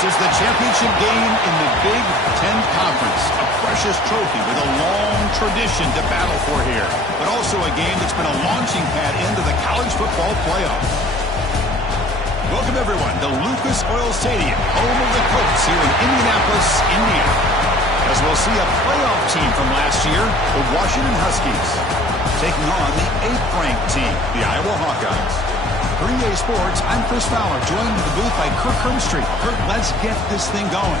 is the championship game in the Big Ten Conference. A precious trophy with a long tradition to battle for here. But also a game that's been a launching pad into the college football playoff. Welcome, everyone, to Lucas Oil Stadium, home of the Colts here in Indianapolis, Indiana. As we'll see a playoff team from last year, the Washington Huskies, taking on the 8th-ranked team, the Iowa Hawkeyes. For EA Sports, I'm Chris Fowler, joined in the booth by Kirk Hermstreet. Kirk, let's get this thing going.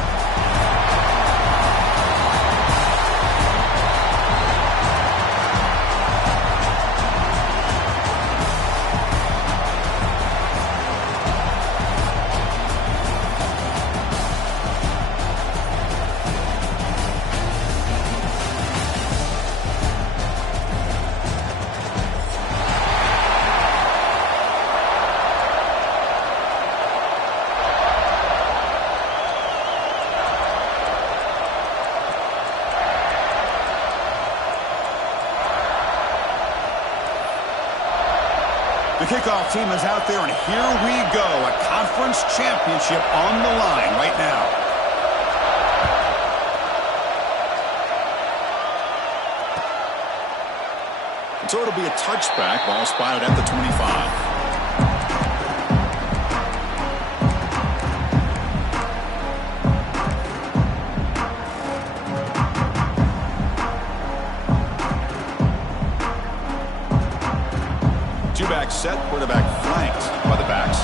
The kickoff team is out there, and here we go. A conference championship on the line right now. So it'll be a touchback. Ball spotted at the 25. Two-back set, quarterback flanked by the backs.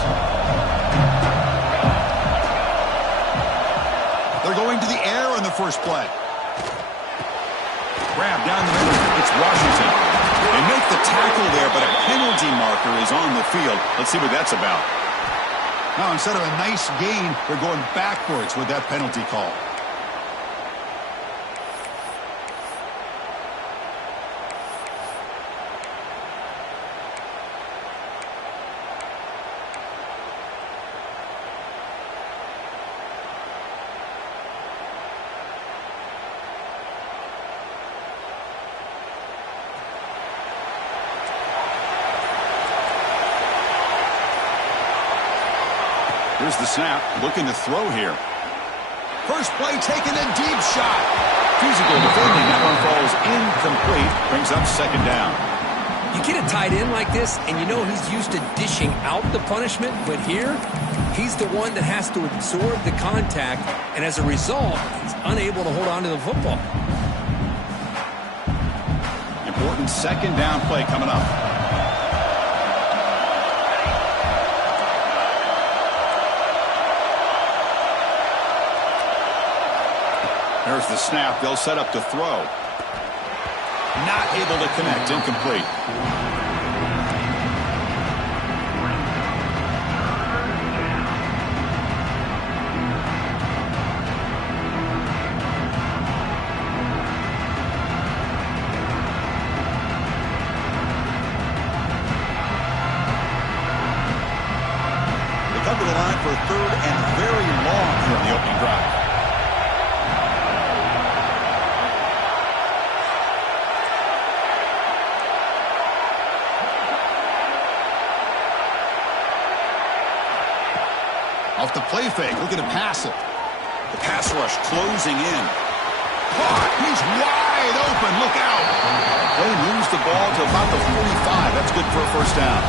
They're going to the air on the first play. Grab down the middle. It's Washington. They make the tackle there, but a penalty marker is on the field. Let's see what that's about. Now, instead of a nice gain, they're going backwards with that penalty call. Here's the snap, looking to throw here. First play taken, a deep shot. Physical defending, that one falls incomplete, brings up second down. You get a tight end like this, and you know he's used to dishing out the punishment, but here, he's the one that has to absorb the contact, and as a result, he's unable to hold on to the football. Important second down play coming up. There's the snap. They'll set up to throw. Not able to connect. Incomplete. They come to the line for a third and very long here in the opening drive. Off the play fake, looking to pass it. The pass rush closing in. Caught, he's wide open, look out. They moves the ball to about the 45. That's good for a first down.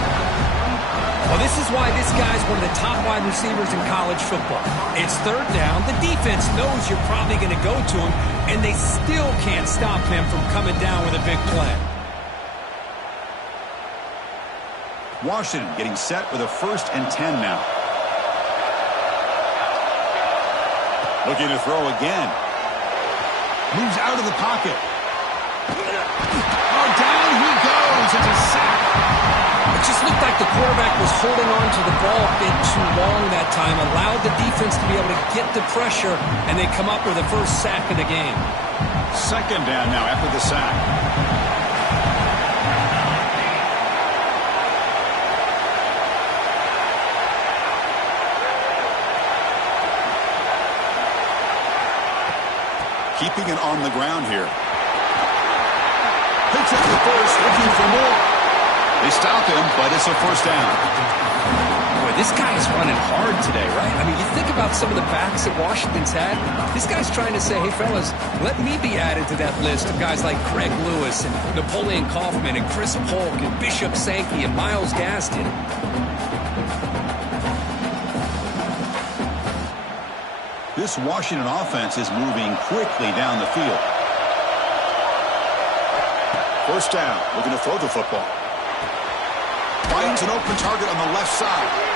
Well, this is why this guy's one of the top wide receivers in college football. It's third down. The defense knows you're probably going to go to him, and they still can't stop him from coming down with a big play. Washington getting set with a 1st and 10 now. Looking to throw again. Moves out of the pocket. Oh, down he goes. It's a sack. It just looked like the quarterback was holding on to the ball a bit too long that time, allowed the defense to be able to get the pressure, and they come up with the first sack of the game. Second down now after the sack. Keeping it on the ground here. Picks up the first, looking for more. They stop him, but it's a first down. Boy, This guy is running hard today, right? I mean, you think about some of the backs that Washington's had. This guy's trying to say, hey, fellas, let me be added to that list of guys like Craig Lewis and Napoleon Kaufman and Chris Polk and Bishop Sankey and Myles Gaston. This Washington offense is moving quickly down the field. First down, looking to throw the football. Finds an open target on the left side.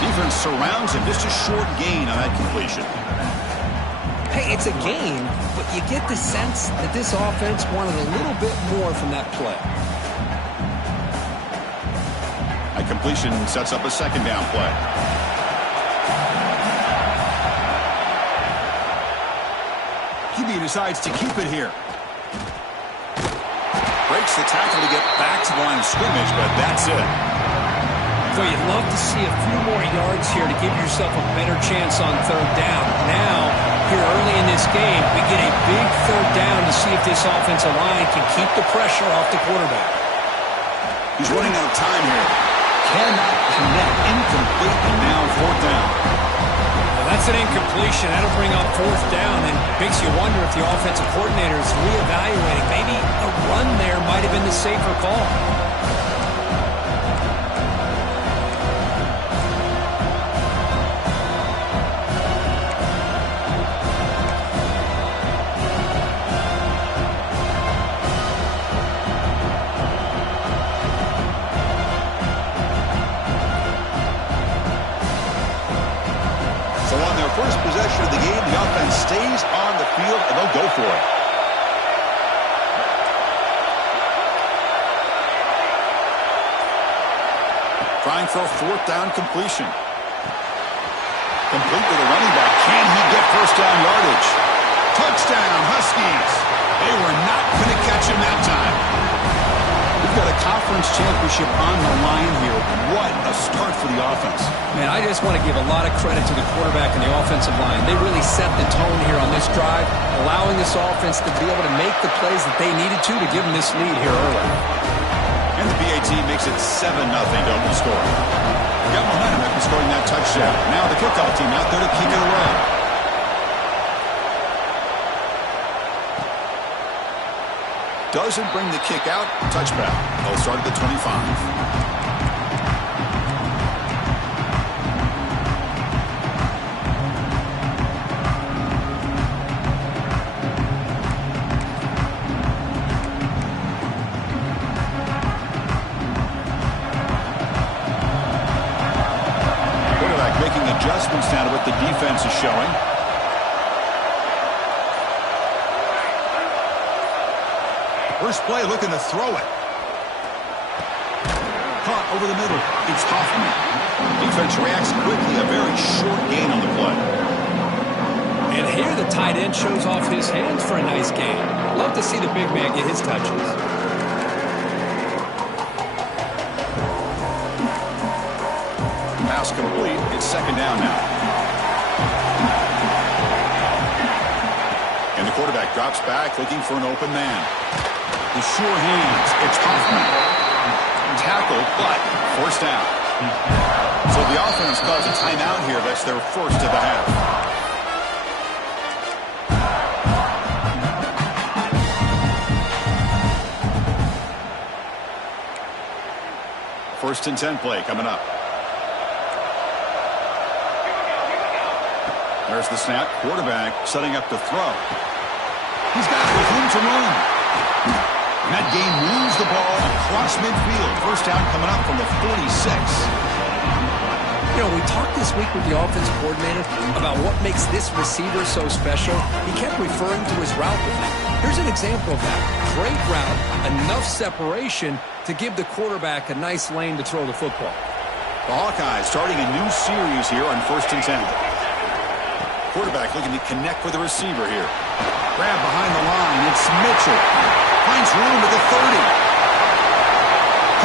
Defense surrounds him. Just a short gain on that completion. Hey, it's a gain, but you get the sense that this offense wanted a little bit more from that play. A completion sets up a second down play. QB decides to keep it here. Breaks the tackle to get back to the line of scrimmage, but that's it. So you'd love to see a few more yards here to give yourself a better chance on third down. Now, here early in this game, we get a big third down to see if this offensive line can keep the pressure off the quarterback. He's running out of time here. Cannot connect. Incomplete, and now fourth down. Well, that's an incompletion. That'll bring up fourth down, and makes you wonder if the offensive coordinator is reevaluating. Maybe a run there might have been the safer call. First possession of the game, the offense stays on the field, and they'll go for it. Trying for a fourth down completion. Complete to the running back. Can he get first down yardage? Touchdown, Huskies. They were not going to catch him that time. We've got a conference championship on the line here. What a start for the offense. Man, I just want to give a lot of credit to the quarterback and the offensive line. They really set the tone here on this drive, allowing this offense to be able to make the plays that they needed to give them this lead here early. And the BAT makes it 7-0 to open score. They got momentum after scoring that touchdown. Now the kickoff team out there to kick it away. Doesn't bring the kick out. Touchback. They'll start at the 25. Making adjustments now to what the defense is showing. First play, looking to throw it. Caught over the middle. It's Hoffman. Defense reacts quickly. A very short gain on the play. And here the tight end shows off his hands for a nice gain. Love to see the big man get his touches. Pass complete. It's second down now. And the quarterback drops back looking for an open man. The sure hands. It's Hoffman. Tackled, but first down. So the offense calls a timeout here. That's their first of the half. First and 10 play coming up. There's the snap. Quarterback setting up to throw. He's got it with room to run. And that game moves the ball across midfield. First down coming up from the 46. You know, we talked this week with the offensive coordinator about what makes this receiver so special. He kept referring to his route with him. Here's an example of that. Great route, enough separation to give the quarterback a nice lane to throw the football. The Hawkeyes starting a new series here on first and 10. Quarterback looking to connect with the receiver here. Grab behind the line. It's Mitchell. Finds room at the 30.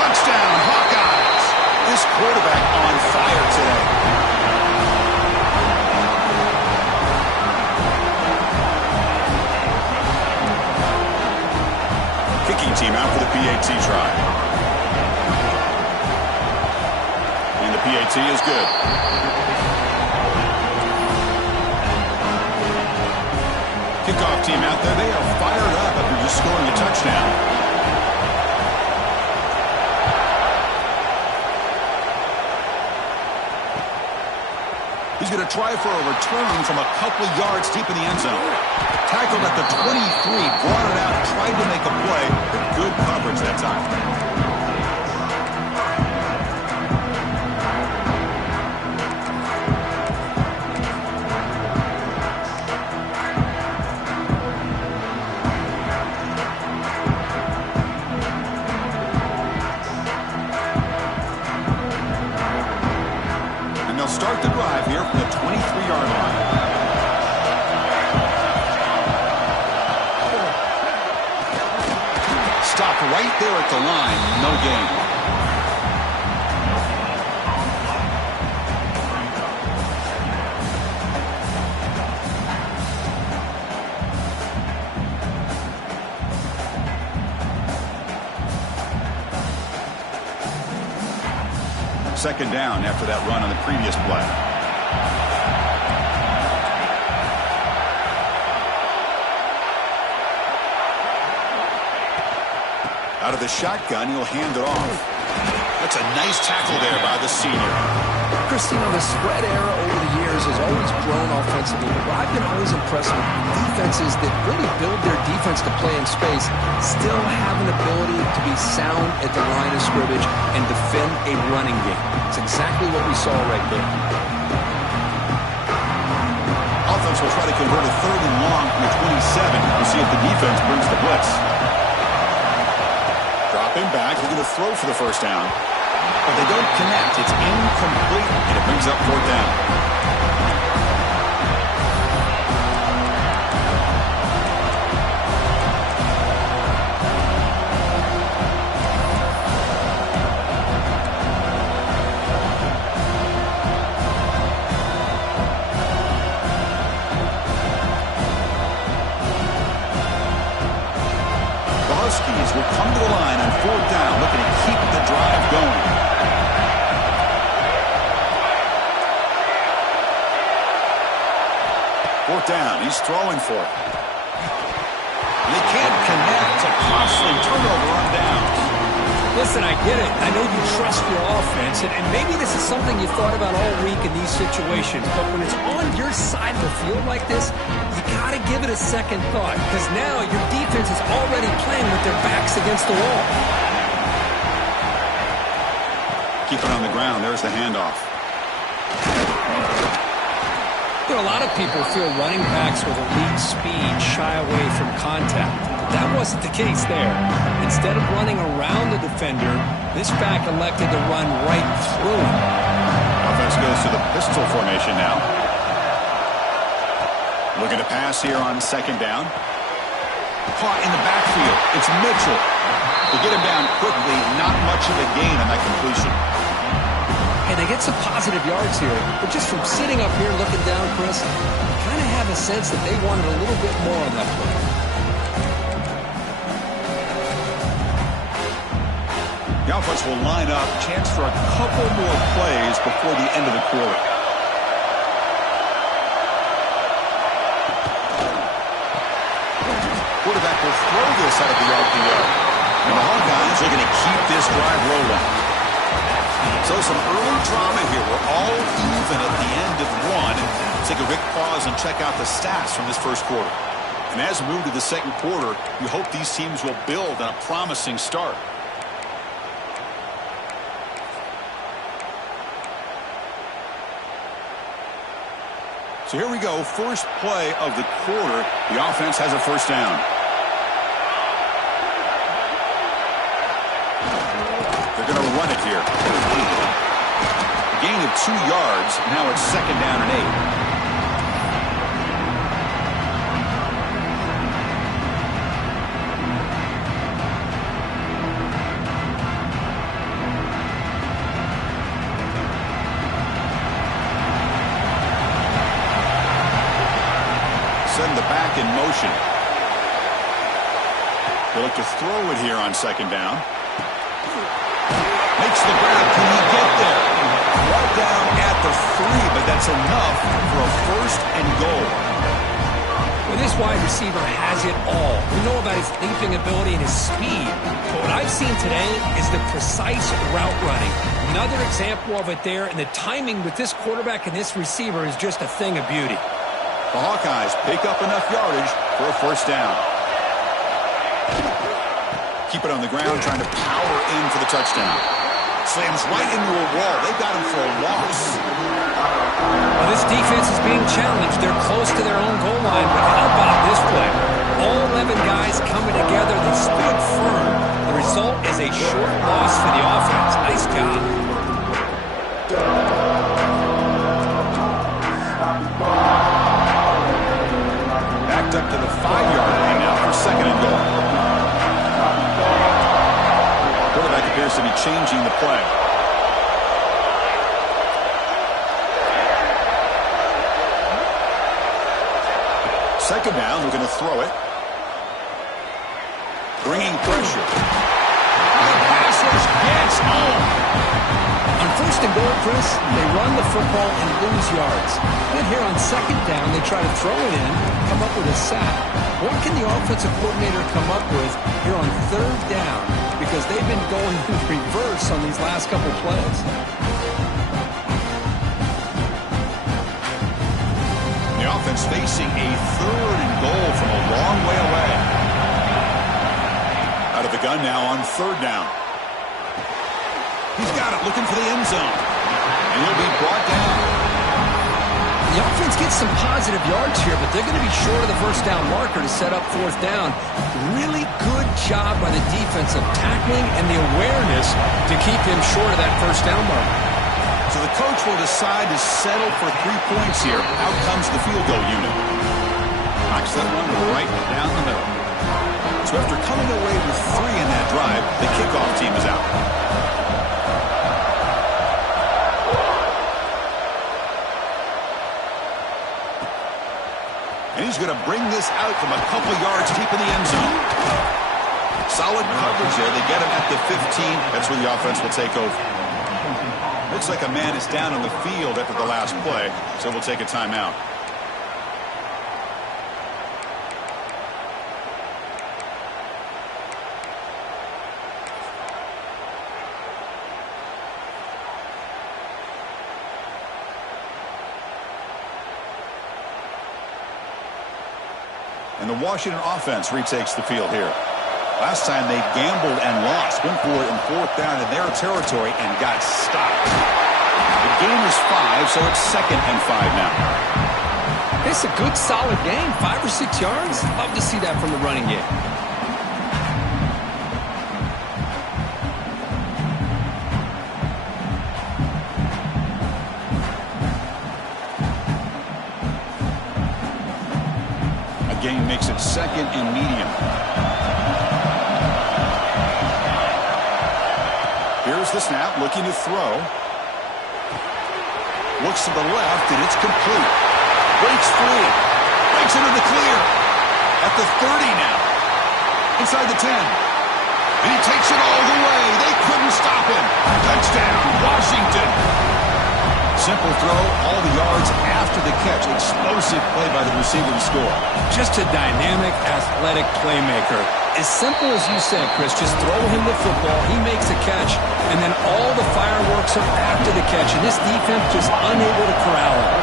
Touchdown, Hawkeyes. This quarterback on fire today. Kicking team out for the PAT try. And the PAT is good. Kickoff team out there. They are fired up after just scoring a touchdown. He's going to try for a return from a couple yards deep in the end zone. Tackled at the 23, brought it out, tried to make a play, but good coverage that time. Start the drive here from the 23-yard line. Stop right there at the line. No gain. Second down after that run on the previous play. Out of the shotgun, he'll hand it off. That's a nice tackle there by the senior. Christine, the spread era over the years has always grown offensively, but I've been always impressed with defenses that really build their defense to play in space, still have an ability to be sound at the line of scrimmage and defend a running game. It's exactly what we saw right there. Offense will try to convert a third and long from the 27. We'll see if the defense brings the blitz. Dropping back, they're going to throw for the first down. But they don't connect. It's incomplete, and it brings up fourth down. Will come to the line on fourth down, looking to keep the drive going. Fourth down, he's throwing for it. They can't connect. A costly turnover on downs. Listen, I get it. I know you trust your offense, and maybe this is something you thought about all week in these situations, but when it's on your side of the field like this, you got to give it a second thought, because now your defense is already playing with their backs against the wall. Keep it on the ground. There's the handoff. You know, a lot of people feel running backs with elite speed shy away from contact. That wasn't the case there. Instead of running around the defender, this back elected to run right through him. Offense goes to the pistol formation now. Looking to pass here on second down. Caught in the backfield. It's Mitchell. To get him down quickly, not much of a gain on that completion. Hey, they get some positive yards here, but just from sitting up here looking down, Chris, you kind of have a sense that they wanted a little bit more on that play. The offense will line up, chance for a couple more plays before the end of the quarter. Quarterback will throw this out of the RPO. And the Hawkeyes are going to keep this drive rolling. So some early drama here. We're all even at the end of one. Let's take a quick pause and check out the stats from this first quarter. And as we move to the second quarter, you hope these teams will build on a promising start. So here we go, first play of the quarter. The offense has a first down. They're going to run it here. A gain of 2 yards. Now it's second down and 8. Send the back in motion. They look to throw it here on second down. Makes the grab. Can he get there? Right down at the 3, but that's enough for a 1st and goal. Well, this wide receiver has it all. We know about his leaping ability and his speed. But what I've seen today is the precise route running. Another example of it there, and the timing with this quarterback and this receiver is just a thing of beauty. The Hawkeyes pick up enough yardage for a 1st down. Keep it on the ground, trying to power in for the touchdown. Slams right into a wall. They got him for a loss. Well, this defense is being challenged. They're close to their own goal line, but how about this play? All 11 guys coming together. They stood firm. The result is a short loss for the offense. Nice job. Backed up to the 5-yard line now for 2nd and goal. Quarterback appears to be changing the play. Second down, they're going to throw it. Bringing pressure. The pass rush gets home. On 1st and goal, Chris, they run the football and lose yards. Then here on 2nd down, they try to throw it in, come up with a sack. What can the offensive coordinator come up with here on 3rd down? Because they've been going in reverse on these last couple plays. The offense facing a 3rd and goal from a long way away. Out of the gun now on 3rd down. He's got it, looking for the end zone. And he'll be brought down. The offense gets some positive yards here, but they're going to be short of the 1st down marker to set up 4th down. Really good job by the defense of tackling and the awareness to keep him short of that 1st down marker. So the coach will decide to settle for 3 points here. Out comes the field goal unit. Knocks that one right down the middle. So after coming away with 3 in that drive, the kickoff team is out. And he's going to bring this out from a couple yards deep in the end zone. Solid coverage there. They get him at the 15. That's where the offense will take over. Looks like a man is down on the field after the last play, so we'll take a timeout. And the Washington offense retakes the field here. Last time they gambled and lost, went for it in 4th down in their territory and got stopped. The game is 5, so it's 2nd and 5 now. It's a good, solid game. 5 or 6 yards. Love to see that from the running game. Game makes it 2nd and medium. Here's the snap, looking to throw. Looks to the left, and it's complete. Breaks free. Breaks into the clear. At the 30 now. Inside the 10. And he takes it all the way. They couldn't stop him. Touchdown, Washington. Simple throw, all the yards after the catch. Explosive play by the receiver to score. Just a dynamic, athletic playmaker. As simple as you said, Chris, just throw him the football, he makes a catch, and then all the fireworks are after the catch, and this defense just unable to corral him.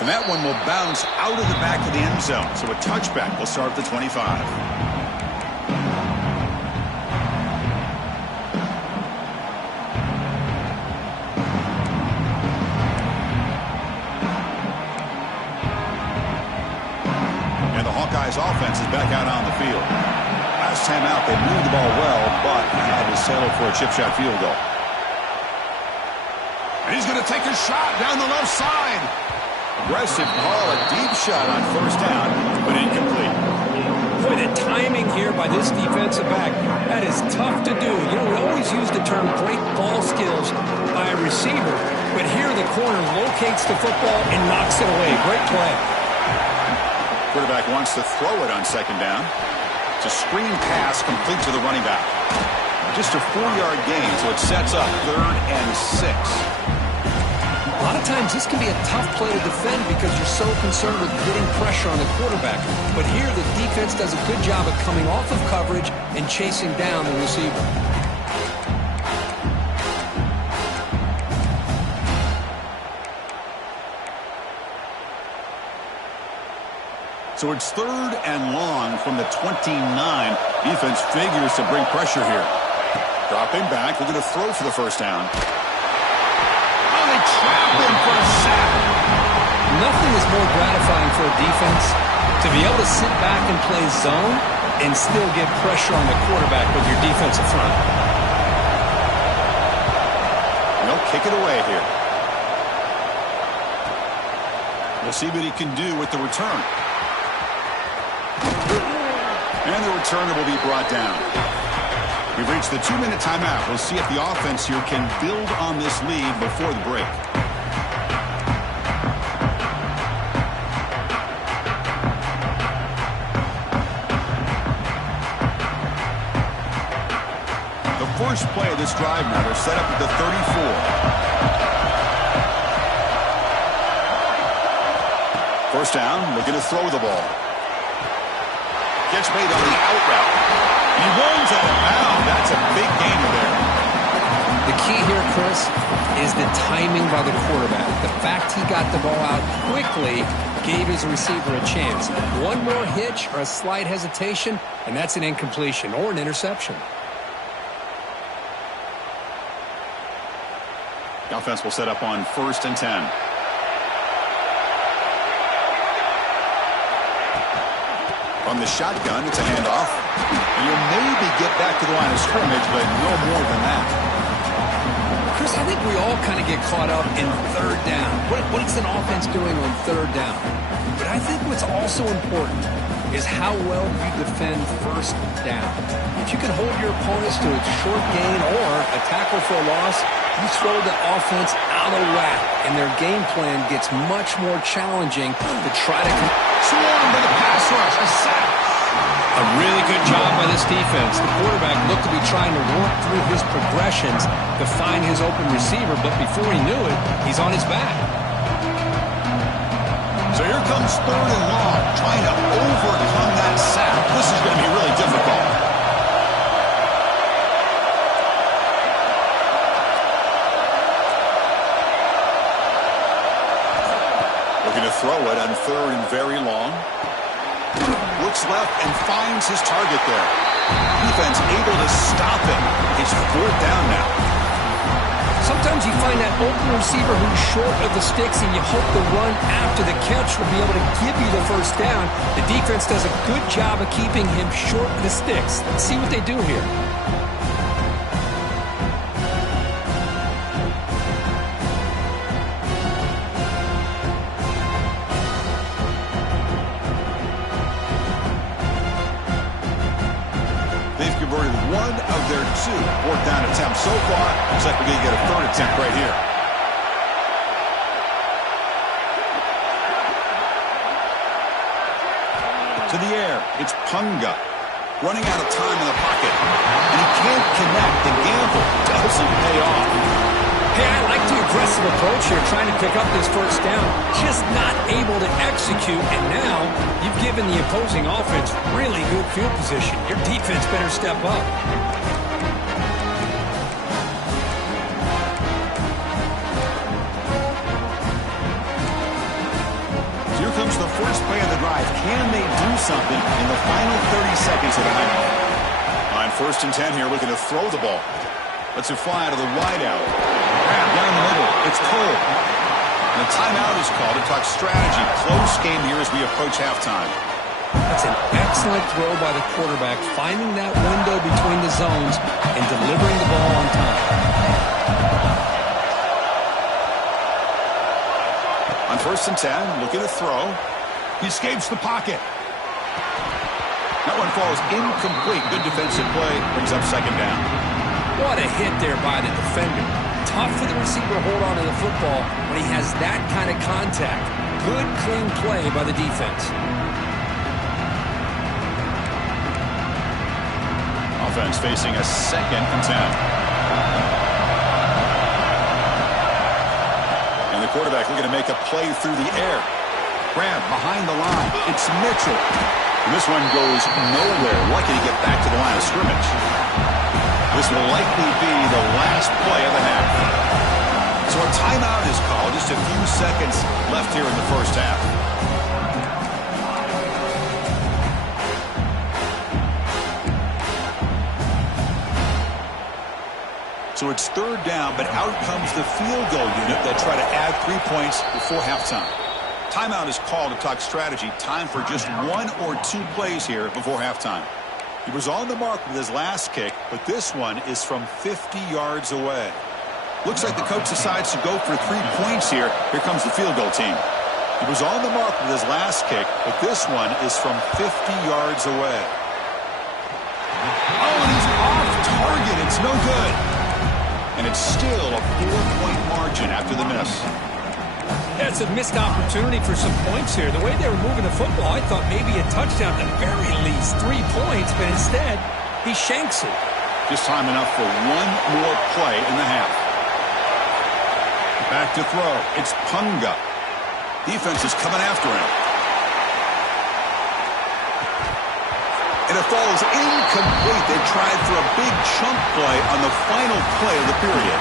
And that one will bounce out of the back of the end zone, so a touchback will start at the 25. Offense is back out on the field. Last time out, they moved the ball well, but had to settle for a chip shot field goal. And he's going to take a shot down the left side. Aggressive call, a deep shot on 1st down, but incomplete. Boy, the timing here by this defensive back, that is tough to do. You know, we always use the term great ball skills by a receiver, but here the corner locates the football and knocks it away. Great play. Quarterback wants to throw it on 2nd down. It's a screen pass complete to the running back. Just a 4-yard gain, so it sets up 3rd and 6. A lot of times this can be a tough play to defend because you're so concerned with getting pressure on the quarterback. But here the defense does a good job of coming off of coverage and chasing down the receiver. So it's 3rd and long from the 29. Defense figures to bring pressure here. Dropping back, they're going to throw for the first down. Oh, they trap him for a sack. Nothing is more gratifying for a defense to be able to sit back and play zone and still get pressure on the quarterback with your defensive front. And they'll kick it away here. We'll see what he can do with the return. And the returner will be brought down. We've reached the 2-minute timeout. We'll see if the offense here can build on this lead before the break. The first play of this drive now, they're set up at the 34. First down, looking to throw the ball. Gets made on the out route. He runs out of bounds. That's a big gainer there. The key here, Chris, is the timing by the quarterback. The fact he got the ball out quickly gave his receiver a chance. One more hitch or a slight hesitation, and that's an incompletion or an interception. The offense will set up on 1st and 10. From the shotgun, it's a handoff. And you'll maybe get back to the line of scrimmage, but no more than that. Chris, I think we all kind of get caught up in 3rd down. What is an offense doing on 3rd down? But I think what's also important is how well you defend 1st down. If you can hold your opponents to a short gain or a tackle for a loss, you throw the offense out of whack, and their game plan gets much more challenging to try to swarm by the pass rush, a sack. A really good job by this defense. The quarterback looked to be trying to work through his progressions to find his open receiver, but before he knew it, he's on his back. So here comes 3rd and long, trying to overcome that sack. This is going to be really difficult. Looking to throw it on 3rd and very long. Looks left and finds his target there. Defense able to stop him. It's 4th down now. Sometimes you find that open receiver who's short of the sticks, and you hope the run after the catch will be able to give you the first down. The defense does a good job of keeping him short of the sticks. Let's see what they do here. One of their 2 4th down attempts so far. Looks like we're going to get a 3rd attempt right here. To the air, it's Punga. Running out of time in the pocket. And he can't connect. The gamble doesn't pay off. Hey, I like the aggressive approach here, trying to pick up this first down. Just not able to execute, and now you've given the opposing offense really good field position. Your defense better step up. Here comes the first play of the drive. Can they do something in the final 30 seconds of the half? On 1st and 10 here, looking to throw the ball. Lets it fly out of the wideout. Grab down the middle. It's Cole. And a timeout is called to talk strategy. Close game here as we approach halftime. That's an excellent throw by the quarterback, finding that window between the zones and delivering the ball on time. On 1st and 10, looking to throw. He escapes the pocket. That one falls incomplete. Good defensive play. Brings up 2nd down. What a hit there by the defender. Tough for the receiver to hold on to the football when he has that kind of contact. Good, clean play by the defense. offense facing a 2nd and 10. And the quarterback looking to make a play through the air. Grab behind the line. It's Mitchell. And this one goes nowhere. Lucky to get back to the line of scrimmage. This will likely be the last play of the half. So a timeout is called. Just a few seconds left here in the first half. So it's 3rd down, but out comes the field goal unit that try to add 3 points before halftime. Timeout is called to talk strategy. Time for just 1 or 2 plays here before halftime. He was on the mark with his last kick, but this one is from 50 yards away. Looks like the coach decides to go for 3 points here. Here comes the field goal team. He was on the mark with his last kick, but this one is from 50 yards away. Oh, and he's off target. It's no good. And it's still a 4-point margin after the miss. Yeah, it's a missed opportunity for some points here. The way they were moving the football, I thought maybe a touchdown at the very least, 3 points, but instead, he shanks it. Just time enough for 1 more play in the half. Back to throw. It's Punga. Defense is coming after him. And it falls incomplete. They tried for a big chunk play on the final play of the period.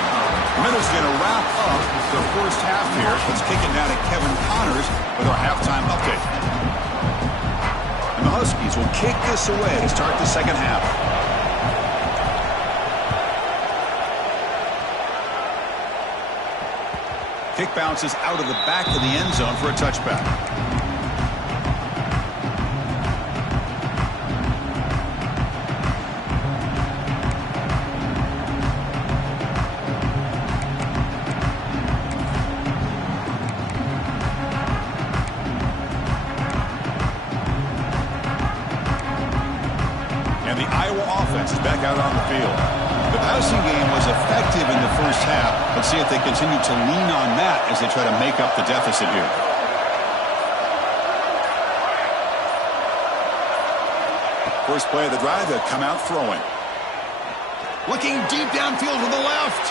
The Minnows are going to wrap up the first half here. Let's kick it down to Kevin Connors with our halftime update. And the Huskies will kick this away to start the second half. Kick bounces out of the back of the end zone for a touchback. And the Iowa offense is back out on the field. The passing game was effective in the first half. Let's see if they continue to lean on that as they try to make up the deficit here. First play of the drive, they'll come out throwing. Looking deep downfield to the left.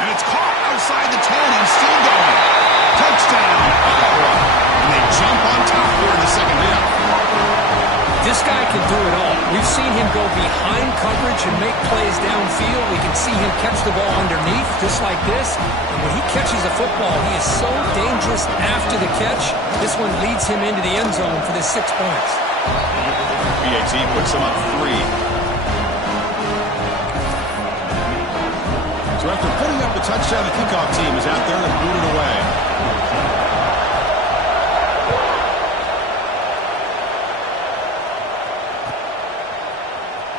And it's caught outside the 10 and still going. Touchdown, Iowa. And they jump on top here in the second half. This guy can do it all. We've seen him go behind coverage and make plays downfield. We can see him catch the ball underneath, just like this. And when he catches a football, he is so dangerous after the catch. This one leads him into the end zone for the 6 points. BAT puts him up 3. So after putting up the touchdown, the kickoff team is out there to boot it away.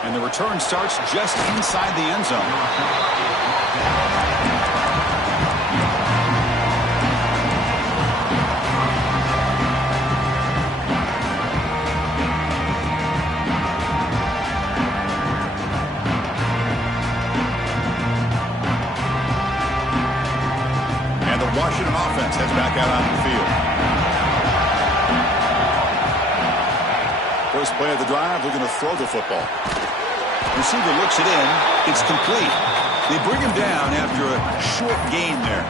And the return starts just inside the end zone. And the Washington offense heads back out on the field. First play of the drive, looking to throw the football. Receiver looks it in. It's complete. They bring him down after a short gain there.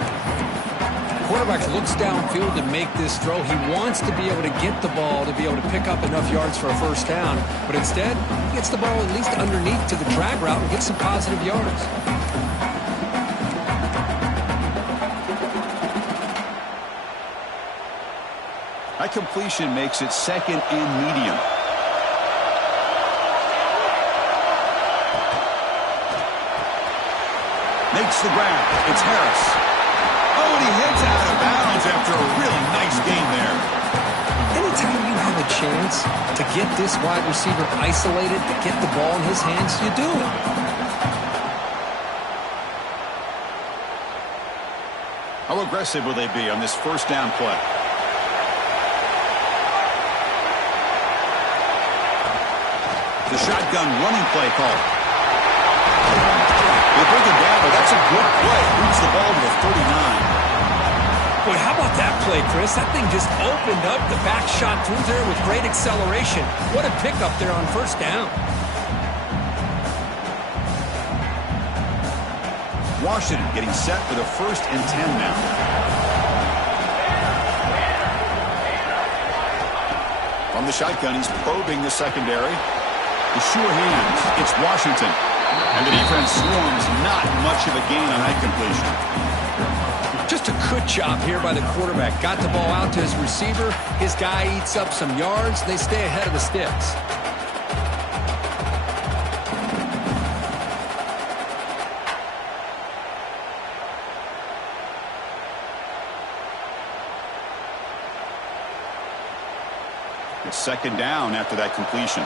Quarterback looks downfield to make this throw. He wants to be able to get the ball to be able to pick up enough yards for a first down. But instead, he gets the ball at least underneath to the drag route and gets some positive yards. That completion makes it 2nd and medium. Makes the grab. It's Harris. Oh, and he heads out of bounds after a really nice gain there. Anytime you have a chance to get this wide receiver isolated, to get the ball in his hands, you do it. How aggressive will they be on this first down play? The shotgun running play call. They bring him down, but that's a good play. Moves the ball to the 39. Boy, how about that play, Chris? That thing just opened up the back shot through there with great acceleration. What a pickup there on first down. Washington getting set for the 1st and 10 now. From the shotgun, he's probing the secondary. The sure hands. It's Washington. And the defense swarms. Not much of a gain on that completion. Just a good job here by the quarterback. Got the ball out to his receiver. His guy eats up some yards. They stay ahead of the sticks. It's 2nd down after that completion.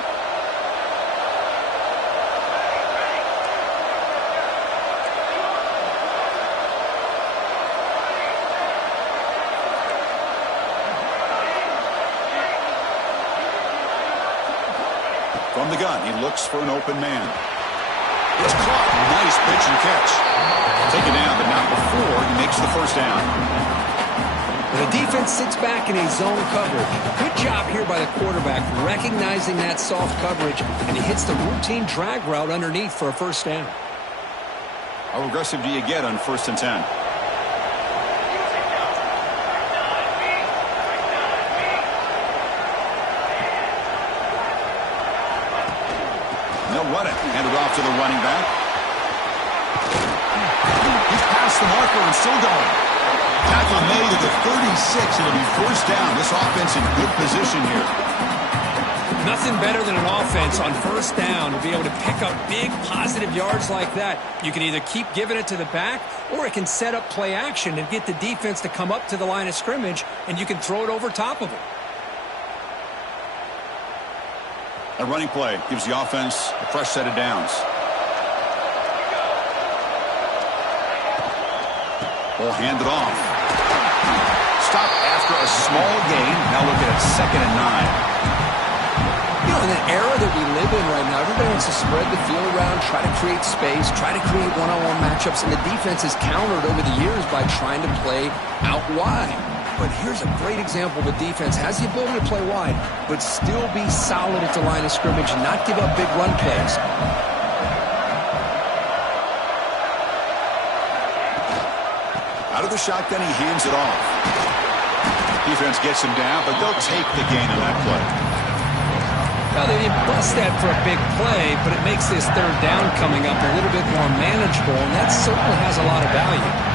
From the gun, he looks for an open man. It's caught. Nice pitch and catch. Taken down, but not before he makes the 1st down. The defense sits back in a zone coverage. Good job here by the quarterback, recognizing that soft coverage, and he hits the routine drag route underneath for a 1st down. How aggressive do you get on 1st and 10? They'll run it. Hand it off to the running back. He's past the marker and still going. Tackle made at the 36. It'll be 1st down. This offense in good position here. Nothing better than an offense on 1st down to be able to pick up big positive yards like that. You can either keep giving it to the back, or it can set up play action and get the defense to come up to the line of scrimmage, and you can throw it over top of it. A running play gives the offense a fresh set of downs. Ball handed off. Stop after a small gain. Now look at 2nd and 9. You know, in the era that we live in right now, everybody wants to spread the field around, try to create space, try to create one-on-one matchups, and the defense has countered over the years by trying to play out wide. But here's a great example. The defense has the ability to play wide, but still be solid at the line of scrimmage and not give up big run plays. Out of the shotgun, he hands it off. Defense gets him down, but they'll take the gain on that play. Now, they didn't bust that for a big play, but it makes this 3rd down coming up a little bit more manageable, and that certainly has a lot of value.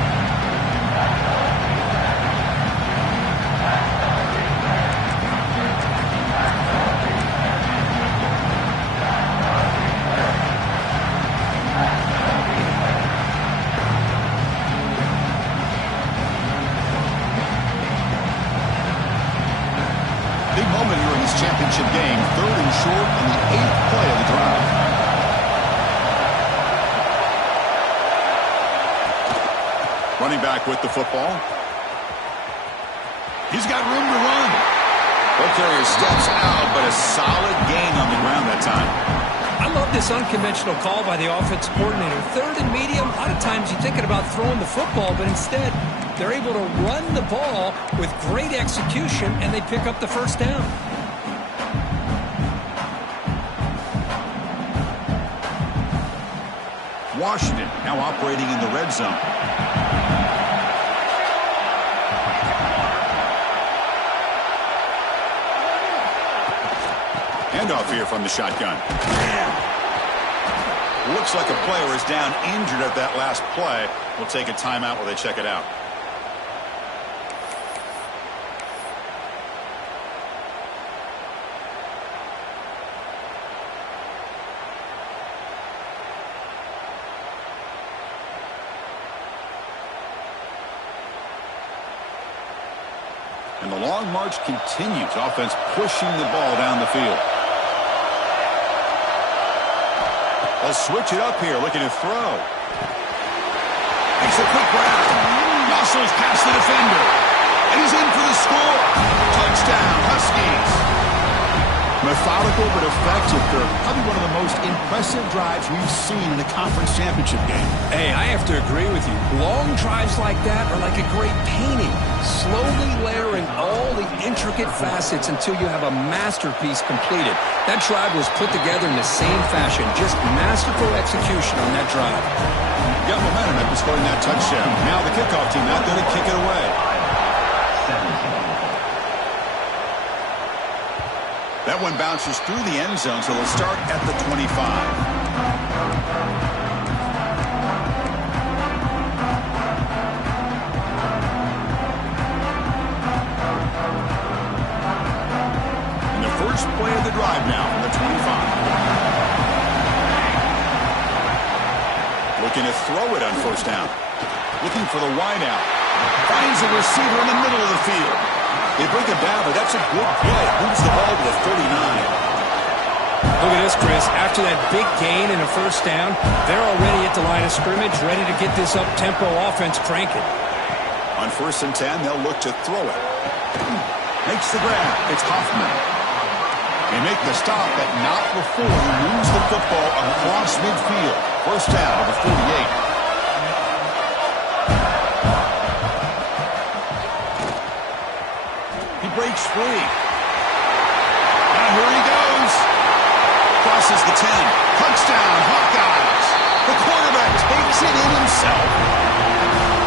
Championship game, 3rd and short on the 8th play of the drive. Running back with the football. He's got room to run. Ball carrier steps out, but a solid gain on the ground that time. I love this unconventional call by the offensive coordinator. 3rd and medium, a lot of times you're thinking about throwing the football, but instead they're able to run the ball with great execution, and they pick up the 1st down. Washington now operating in the red zone. Handoff here from the shotgun. Looks like a player is down injured at that last play. We'll take a timeout while they check it out. And the long march continues. Offense pushing the ball down the field. They'll switch it up here, looking to throw. Makes a quick grab. Muscles past the defender. And he's in for the score. Touchdown, Huskies. Methodical but effective, Kirk. Probably one of the most impressive drives we've seen in a conference championship game. Hey, I have to agree with you. Long drives like that are like a great painting. Slowly layering all the intricate facets until you have a masterpiece completed. That drive was put together in the same fashion. Just masterful execution on that drive. got momentum after scoring that touchdown. Now the kickoff team out there to kick it away. That one bounces through the end zone, so they'll start at the 25. First play of the drive now from the 25. Looking to throw it on first down. Looking for the wide out. Finds a receiver in the middle of the field. They bring it down, but that's a good play. Moves the ball to the 39. Look at this, Chris. After that big gain and a first down, they're already at the line of scrimmage, ready to get this up-tempo offense cranking. On 1st and 10, they'll look to throw it. Makes the grab. It's Hoffman. They make the stop, but not before he moves the football across midfield. First down to the 48. He breaks free. And here he goes. Crosses the 10. Touchdown, Hawkeyes. The quarterback takes it in himself.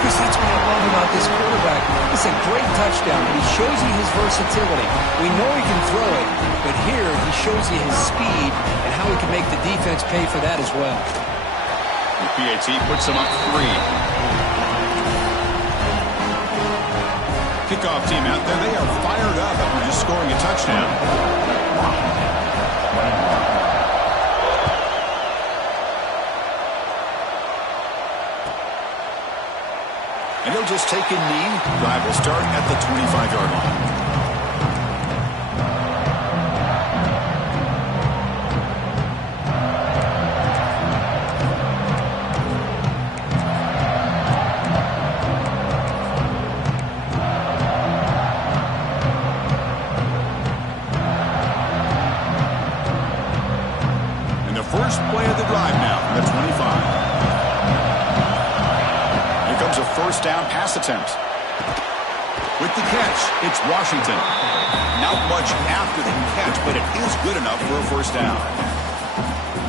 Chris, that's what I love about this quarterback. It's a great touchdown, but he shows you his versatility. We know he can throw it, but here he shows you his speed and how he can make the defense pay for that as well. The PAT puts him up 3. Kickoff team out there. They are fired up after just scoring a touchdown. And he'll just take a knee. Drive will start at the 25-yard line. And the first play of the drive now from the 25. A first down pass attempt. With the catch, it's Washington. Not much after the catch, but it is good enough for a first down.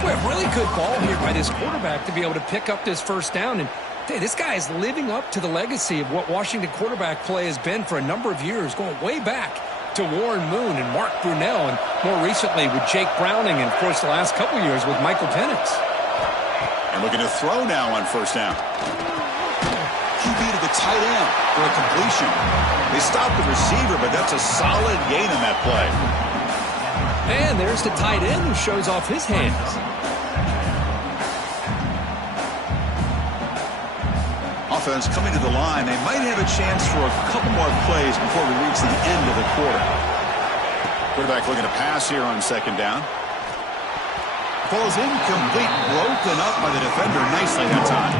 Boy, a really good ball here by this quarterback to be able to pick up this first down. And hey, this guy is living up to the legacy of what Washington quarterback play has been for a number of years, going way back to Warren Moon and Mark Brunell, and more recently with Jake Browning, and of course the last couple years with Michael Penix. And looking to throw now on first down. QB to the tight end for a completion. They stop the receiver, but that's a solid gain on that play. And there's the tight end who shows off his hands. Offense coming to the line. They might have a chance for a couple more plays before we reach the end of the quarter. Quarterback looking to pass here on second down. Falls incomplete, broken up by the defender nicely that time.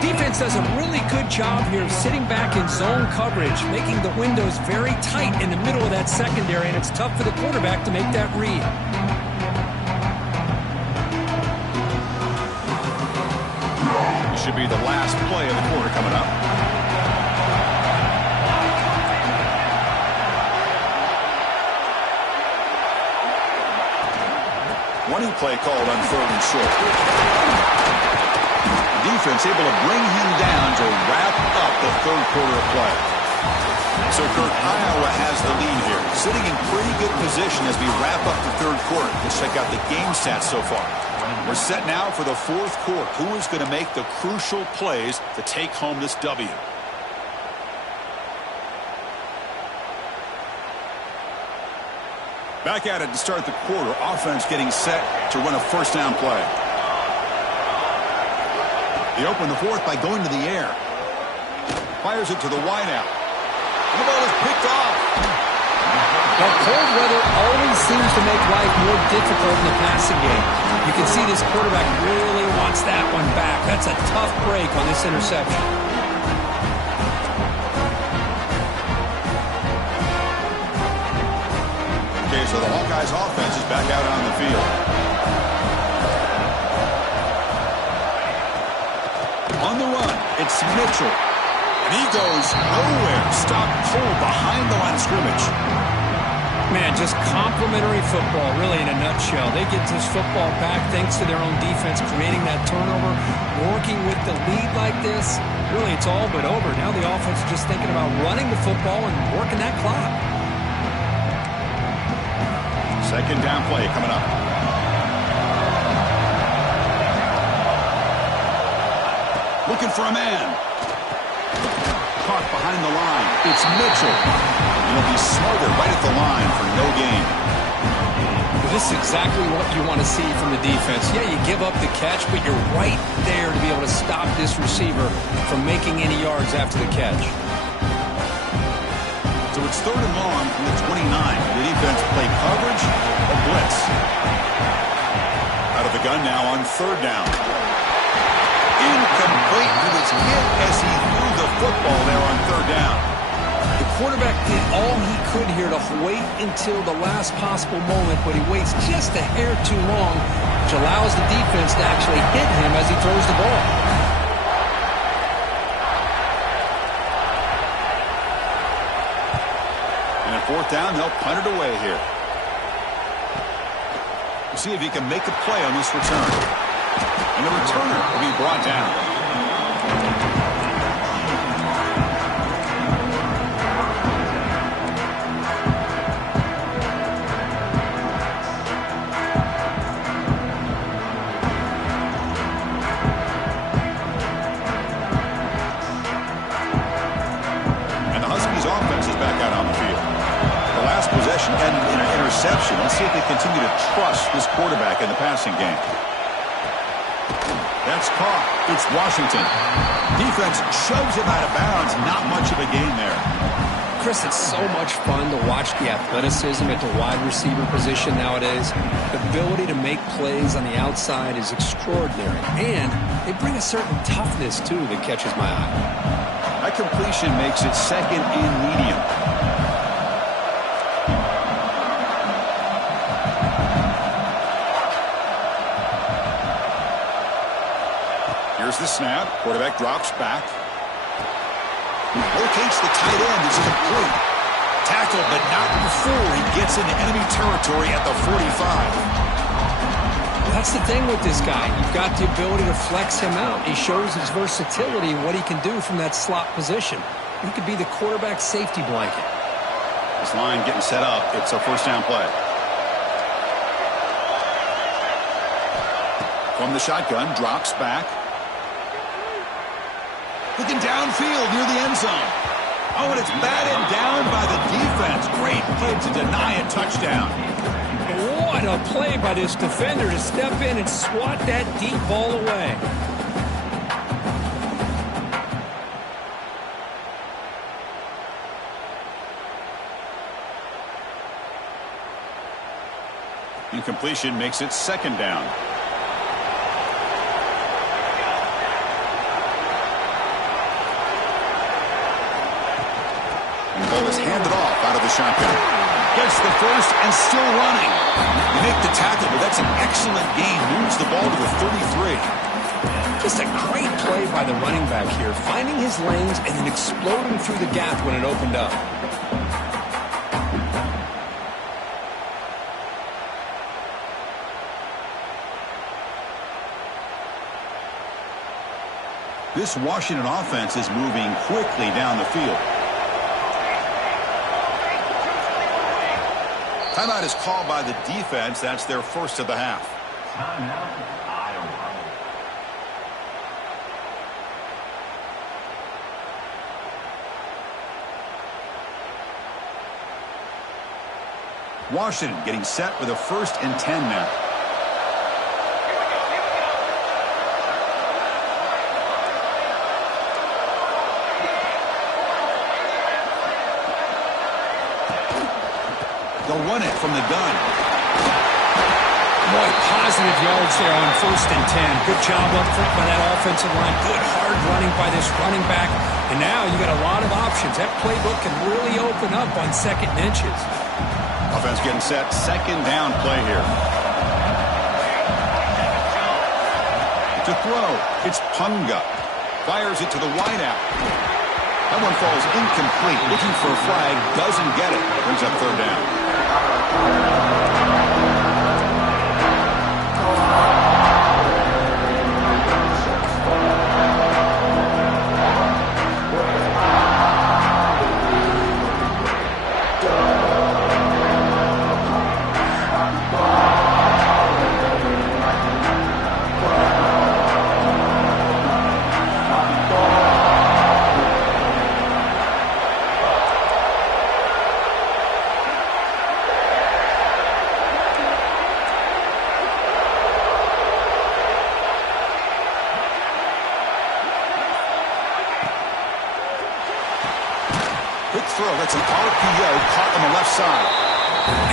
Defense does a really good job here of sitting back in zone coverage, making the windows very tight in the middle of that secondary, and it's tough for the quarterback to make that read. This should be the last play of the quarter coming up. Running play called on 3rd and short. Defense able to bring him down to wrap up the third quarter of play. So, Kurt, Iowa has the lead here, sitting in pretty good position as we wrap up the third quarter. Let's check out the game stats so far. We're set now for the fourth quarter. Who is going to make the crucial plays to take home this W? Back at it to start the quarter. Offense getting set to run a first down play. They open the fourth by going to the air. Fires it to the wideout. And the ball is picked off. Well, cold weather always seems to make life more difficult in the passing game. You can see this quarterback really wants that one back. That's a tough break on this interception. Okay, so the Hawkeyes offense is back out on the field. On the run, it's Mitchell. And he goes nowhere. Stopped cold behind the line of scrimmage. Man, just complimentary football, really, in a nutshell. They get this football back thanks to their own defense, creating that turnover, working with the lead like this. Really, it's all but over. Now the offense is just thinking about running the football and working that clock. Second down play coming up. Looking for a man. Caught behind the line. It's Mitchell. He'll be smothered right at the line for no gain. Well, this is exactly what you want to see from the defense. Yeah, you give up the catch, but you're right there to be able to stop this receiver from making any yards after the catch. So it's third and long from the 29. The defense play coverage or blitz. Out of the gun now on third down. Incomplete. He was hit as he threw the football there on third down. The quarterback did all he could here to wait until the last possible moment, but he waits just a hair too long, which allows the defense to actually hit him as he throws the ball. And at fourth down, they'll punt it away here. We'll see if he can make a play on this return. And the returner will be brought down. And the Huskies offense is back out on the field. The last possession ended in an interception. Let's see if they continue to trust this quarterback in the passing game. That's caught. It's Washington. Defense shoves him out of bounds. Not much of a gain there. Chris, it's so much fun to watch the athleticism at the wide receiver position nowadays. The ability to make plays on the outside is extraordinary. And they bring a certain toughness, too, that catches my eye. That completion makes it second and medium. Here's the snap. Quarterback drops back. Locates the tight end. It's complete. Tackled, but not before he gets into enemy territory at the 45. That's the thing with this guy. You've got the ability to flex him out. He shows his versatility and what he can do from that slot position. He could be the quarterback safety blanket. This line getting set up. It's a first down play. From the shotgun, drops back. Looking downfield near the end zone. Oh, and it's batted down by the defense. Great play to deny a touchdown. What a play by this defender to step in and swat that deep ball away. Incompletion makes it second down. Ball is handed off out of the shotgun. Gets the first and still running. You make the tackle, but that's an excellent gain. Moves the ball to the 33. Just a great play by the running back here, finding his lanes and then exploding through the gap when it opened up. This Washington offense is moving quickly down the field. Timeout is called by the defense. That's their first of the half. Timeout, Iowa. Washington getting set with a 1st and 10 now. They'll run it from the gun. Boy, positive yards there on 1st and 10. Good job up front by that offensive line. Good hard running by this running back. And now you got a lot of options. That playbook can really open up on 2nd and inches. Offense getting set. Second down play here. To throw. It's Punga. Fires it to the wideout. That one falls incomplete. Looking for a flag. Doesn't get it. Brings up third down. Quick throw. That's an RPO caught on the left side.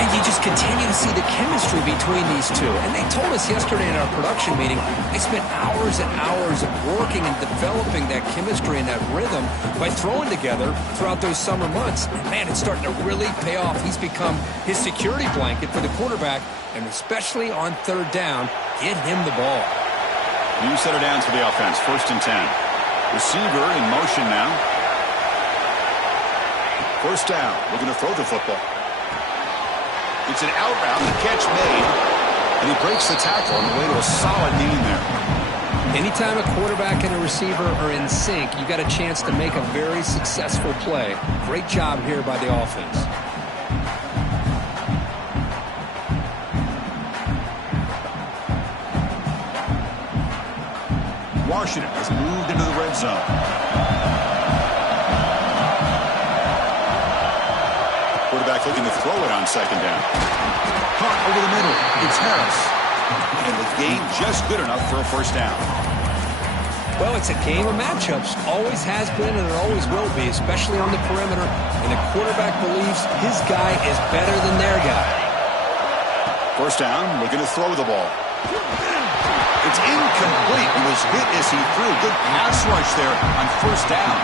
And you just continue to see the chemistry between these two. And they told us yesterday in our production meeting, they spent hours and hours of working and developing that chemistry and that rhythm by throwing together throughout those summer months. And man, it's starting to really pay off. He's become his security blanket for the quarterback, and especially on third down, get him the ball. New set of downs for the offense. 1st and 10. Receiver in motion now. 1st down. Looking to throw the football. It's an out route. The catch made. And he breaks the tackle on the way to a solid gain there. Anytime a quarterback and a receiver are in sync, you got a chance to make a very successful play. Great job here by the offense. Washington has moved into the red zone. Quarterback looking to throw it on 2nd down. Caught over the middle. It's Harris. And the gain just good enough for a 1st down. Well, it's a game of matchups. Always has been and it always will be, especially on the perimeter. And the quarterback believes his guy is better than their guy. 1st down, looking to throw the ball. It's incomplete. He was hit as he threw. Good pass rush there on 1st down.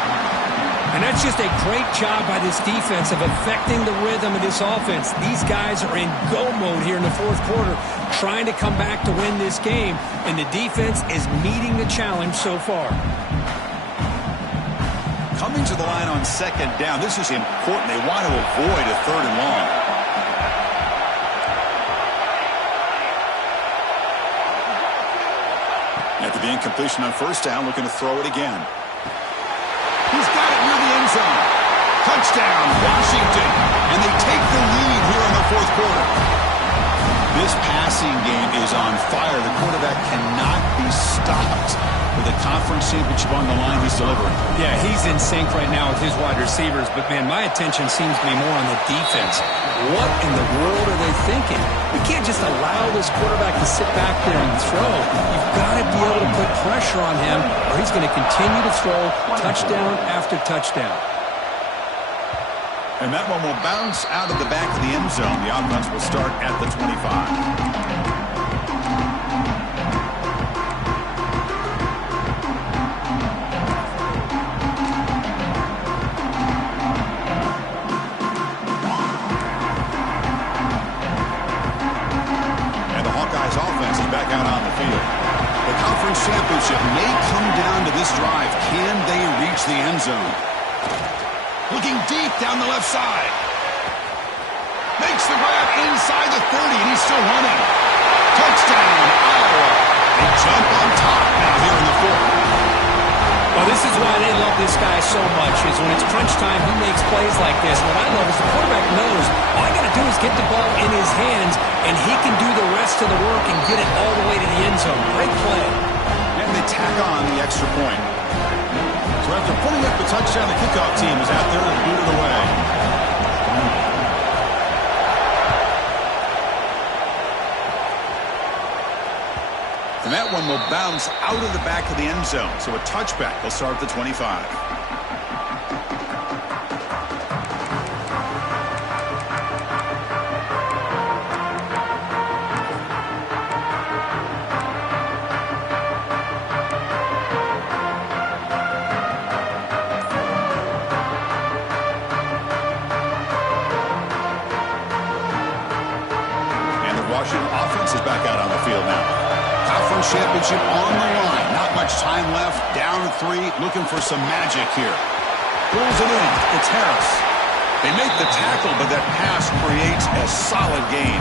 And that's just a great job by this defense of affecting the rhythm of this offense. These guys are in go mode here in the 4th quarter, trying to come back to win this game, and the defense is meeting the challenge so far. Coming to the line on 2nd down, this is important. They want to avoid a 3rd and long. After the incompletion on 1st down, looking to throw it again. He's got it near the end zone. Touchdown, Washington. And they take the lead here in the 4th quarter. This passing game is on fire. The quarterback cannot be stopped. With the conference championship on the line, he's delivering. Yeah, he's in sync right now with his wide receivers, but man, my attention seems to be more on the defense. What in the world are they thinking? We can't just allow this quarterback to sit back there and throw. You've got to be able to put pressure on him, or he's going to continue to throw touchdown after touchdown. And that one will bounce out of the back of the end zone. The offense will start at the 25. Championship may come down to this drive. Can they reach the end zone? Looking deep down the left side. Makes the grab inside the 30, and he's still running. Touchdown, Iowa. They jump on top now here in the 4th. Well, this is why they love this guy so much, is when it's crunch time, he makes plays like this. What I love is the quarterback knows all I got to do is get the ball in his hands, and he can do the rest of the work and get it all the way to the end zone. Great play. And they tack on the extra point. So after putting up the touchdown, the kickoff team is out there to boot it away. And that one will bounce out of the back of the end zone. So a touchback will start at the 25. Washington offense is back out on the field now. Conference championship on the line. Not much time left. Down 3. Looking for some magic here. Pulls it in. It's Harris. They make the tackle, but that pass creates a solid gain.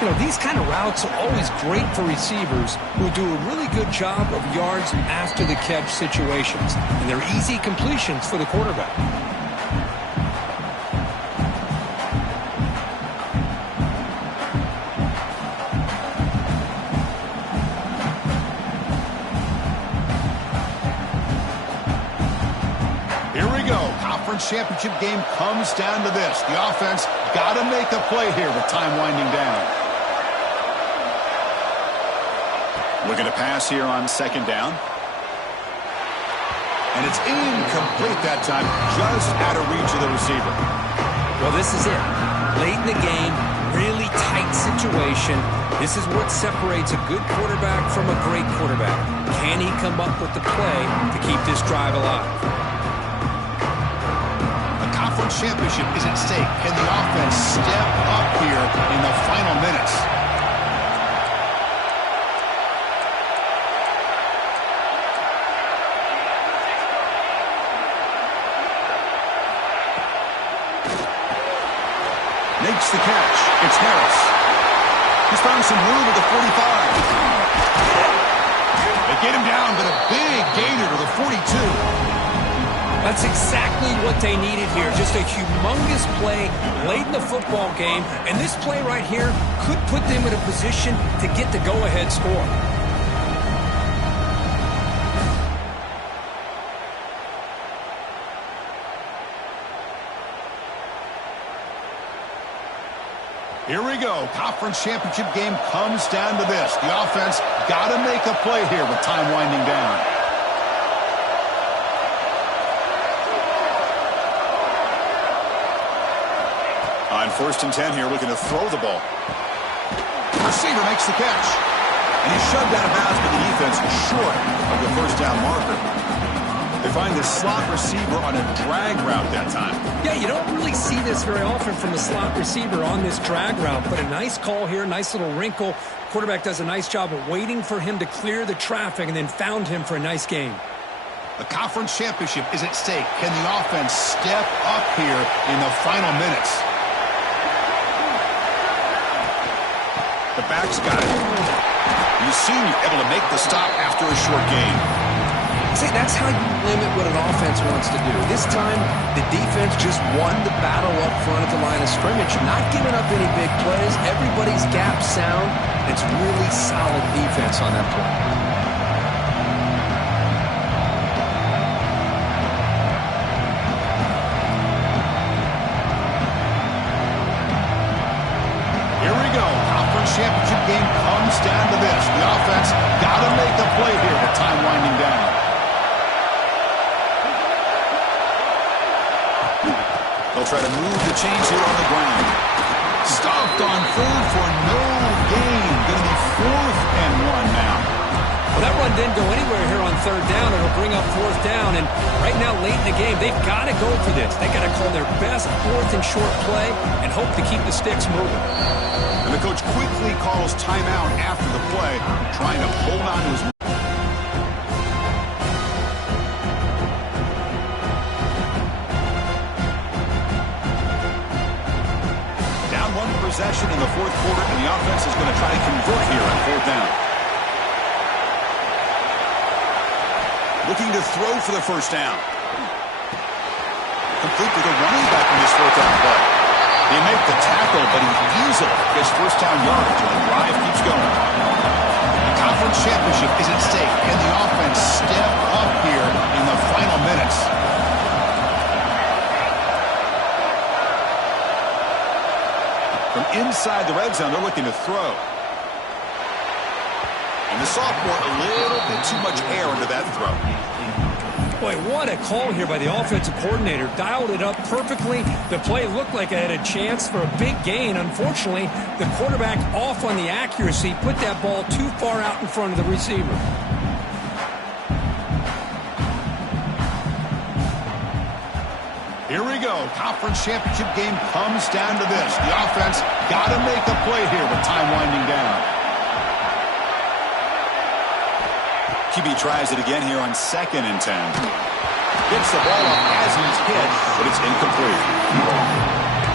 You know, these kind of routes are always great for receivers who do a really good job of yards after the catch situations. And they're easy completions for the quarterback. Championship game comes down to this. The offense got to make a play here with time winding down. Looking to pass here on second down. And it's incomplete that time, just out of reach of the receiver. Well, this is it. Late in the game, really tight situation. This is what separates a good quarterback from a great quarterback. Can he come up with the play to keep this drive alive? Championship is at stake. Can the offense step up here in the final minutes? Makes the catch. It's Harris. He's found some room at the 45. They get him down, but a big gainer to the 42. That's exactly what they needed here. Just a humongous play late in the football game. And this play right here could put them in a position to get the go-ahead score. Here we go. Conference championship game comes down to this. The offense got to make a play here with time winding down. On 1st and 10 here, looking to throw the ball. Receiver makes the catch. And he's shoved out of bounds, but the defense is short of the first down marker. They find the slot receiver on a drag route that time. Yeah, you don't really see this very often from the slot receiver on this drag route, but a nice call here, nice little wrinkle. Quarterback does a nice job of waiting for him to clear the traffic and then found him for a nice gain. The conference championship is at stake. Can the offense step up here in the final minutes? The back's got it. He's senior, able to make the stop after a short gain. See, that's how you limit what an offense wants to do. This time, the defense just won the battle up front at the line of scrimmage, not giving up any big plays. Everybody's gap sound. It's really solid defense on that play. Championship game comes down to this. The offense got to make a play here with time winding down. They'll try to move the chains here on the ground. Stomped on third for no gain. Going to be 4th and 1 now. Well, that run didn't go anywhere here on 3rd down. It'll bring up 4th down. And right now, late in the game, they've got to go for this. They got to call their best 4th and short play and hope to keep the sticks moving. And the coach quickly calls timeout after the play, trying to hold on to his... Down 1 possession in the 4th quarter, and the offense is going to try to convert here on 4th down. Looking to throw for the first down. Complete with a running back in this 4th down play. They make the tackle, but he easily gets first down yardage, and the drive keeps going. The conference championship is at stake. Can the offense step up here in the final minutes? From inside the red zone, they're looking to throw. And the sophomore, a little bit too much air into that throw. Boy, what a call here by the offensive coordinator. Dialed it up perfectly. The play looked like it had a chance for a big gain. Unfortunately, the quarterback off on the accuracy, put that ball too far out in front of the receiver. Here we go. Conference championship game comes down to this. The offense got to make a play here with time winding down. QB tries it again here on 2nd and 10. Gets the ball up as he's hit, but it's incomplete.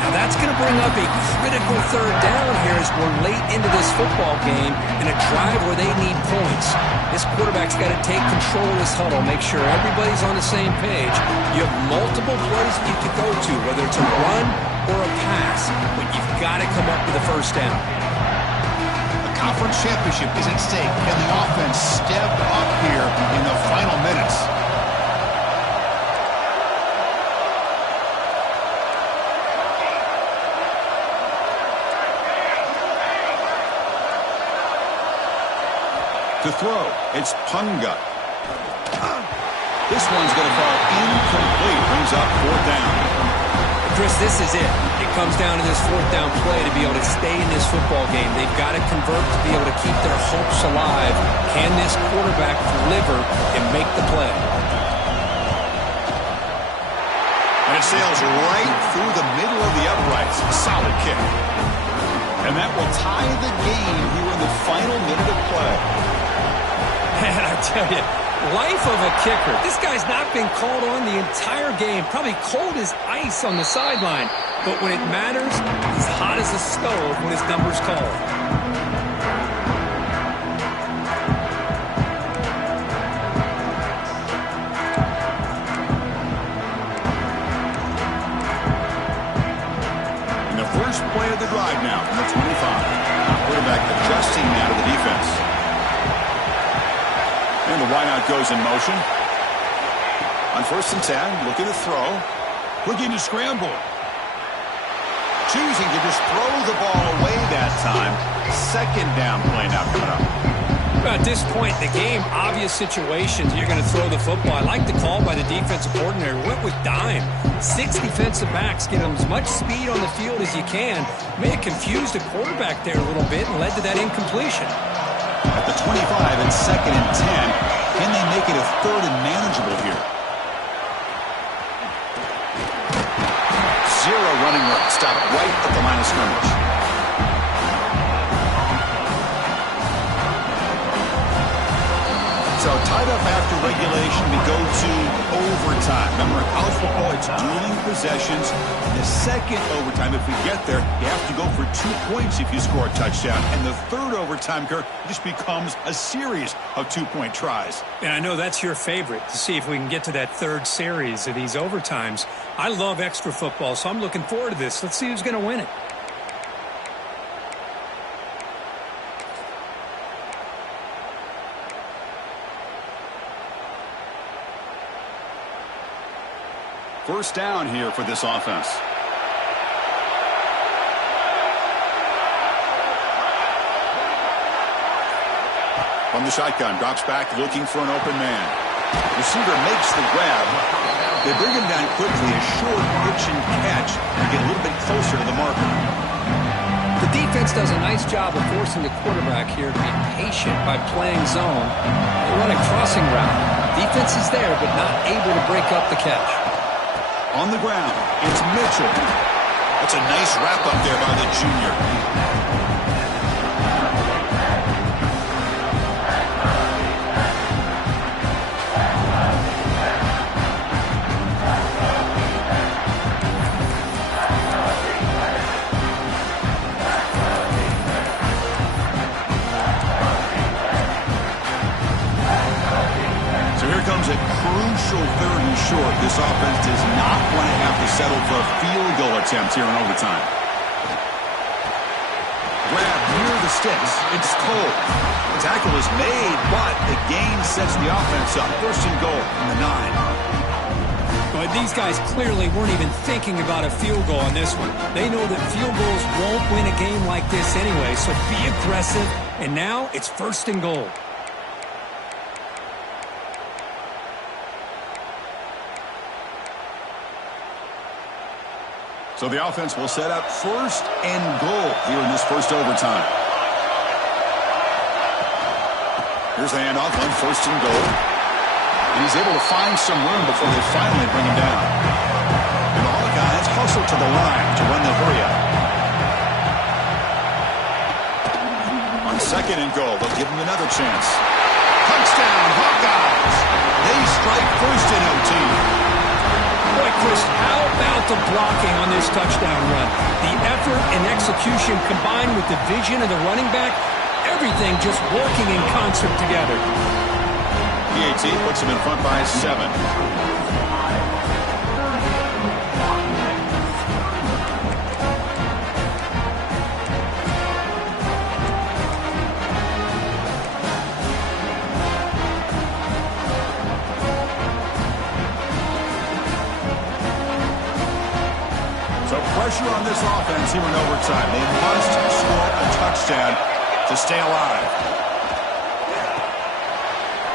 Now that's going to bring up a critical third down here as we're late into this football game in a drive where they need points. This quarterback's got to take control of this huddle, make sure everybody's on the same page. You have multiple plays you can go to, whether it's a run or a pass, but you've got to come up with a first down. The conference championship is at stake. Can the offense step up here in the final minutes? To throw, it's Punga. This one's going to fall incomplete. Brings up fourth down. Chris, this is it. It comes down to this fourth down play to be able to stay in this football game. They've got to convert to be able to keep their hopes alive. Can this quarterback deliver and make the play? And it sails right through the middle of the uprights. Solid kick. And that will tie the game here in the final minute of play. Man, I tell you, life of a kicker. This guy's not been called on the entire game. Probably cold as ice on the sideline. But when it matters, he's hot as a stove when his number's called. In the first play of the drive now from the 25. Quarterback adjusting now to the defense. And the wideout goes in motion. On 1st and 10, looking to throw. Looking to scramble. Choosing to just throw the ball away that time. Second down play now coming up. Well, at this point in the game, obvious situations, you're going to throw the football. I like the call by the defensive coordinator. Went with dime. 6 defensive backs, get them as much speed on the field as you can. May have confused the quarterback there a little bit and led to that incompletion. At the 25 and 2nd and 10, can they make it a 3rd and manageable here? Zero running room. Stop right at the line of scrimmage. So tied up after regulation, we go to overtime. Remember, in college football, it's dueling possessions. In the second overtime, if we get there, you have to go for 2 points if you score a touchdown. And the third overtime, Kirk, just becomes a series of 2-point tries. And I know that's your favorite, to see if we can get to that third series of these overtimes. I love extra football, so I'm looking forward to this. Let's see who's going to win it. First down here for this offense. From the shotgun, drops back looking for an open man. Receiver makes the grab. They bring him down quickly, a short pitch and catch, and get a little bit closer to the marker. The defense does a nice job of forcing the quarterback here to be patient by playing zone. They run a crossing route. Defense is there, but not able to break up the catch. On the ground, it's Mitchell. That's a nice wrap-up there by the junior. A crucial 3rd and short. This offense does not want to have to settle for a field goal attempt here in overtime. Grab near the sticks. It's Cole. The tackle is made, but the gain sets the offense up. 1st and goal from the 9. But these guys clearly weren't even thinking about a field goal on this one. They know that field goals won't win a game like this anyway, so be aggressive. And now it's 1st and goal. So the offense will set up 1st and goal here in this first overtime. Here's the handoff on 1st and goal. And he's able to find some room before they finally bring him down. And all the guys hustle to the line to run the hurry up. On 2nd and goal, they'll give him another chance. Touchdown, Hawkeyes! They strike first in OT. Boy, Chris, how about the blocking on this touchdown run? The effort and execution combined with the vision of the running back, everything just working in concert together. PAT puts him in front by 7. So pressure on this offense here in overtime. They must score a touchdown to stay alive.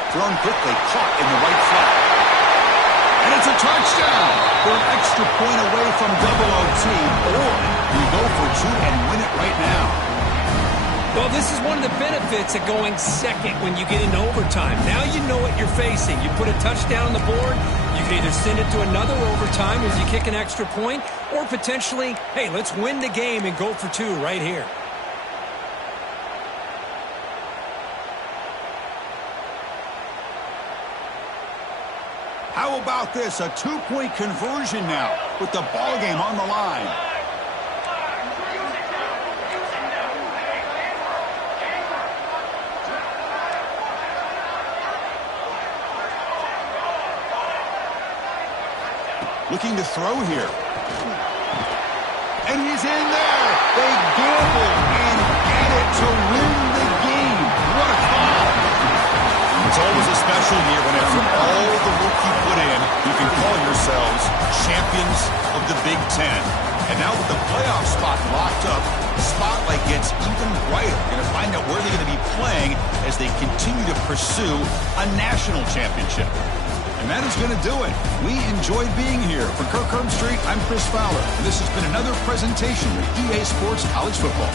Thrown quickly, caught in the right flat. And it's a touchdown. They're an extra point away from double OT, or you go for 2 and win it right now. Well, this is one of the benefits of going second when you get into overtime. Now you know what you're facing. You put a touchdown on the board, you can either send it to another overtime as you kick an extra point, or potentially, hey, let's win the game and go for 2 right here. How about this? A 2-point conversion now with the ball game on the line. Looking to throw here. And he's in there. They gamble and get it to win the game. What a call. It's always a special year when after all the work you put in, you can call yourselves champions of the Big Ten. And now with the playoff spot locked up, the spotlight gets even brighter. You're going to find out where they're going to be playing as they continue to pursue a national championship. And that is going to do it. We enjoyed being here. For Kirk Herbstreit, I'm Chris Fowler. And this has been another presentation of EA Sports College Football.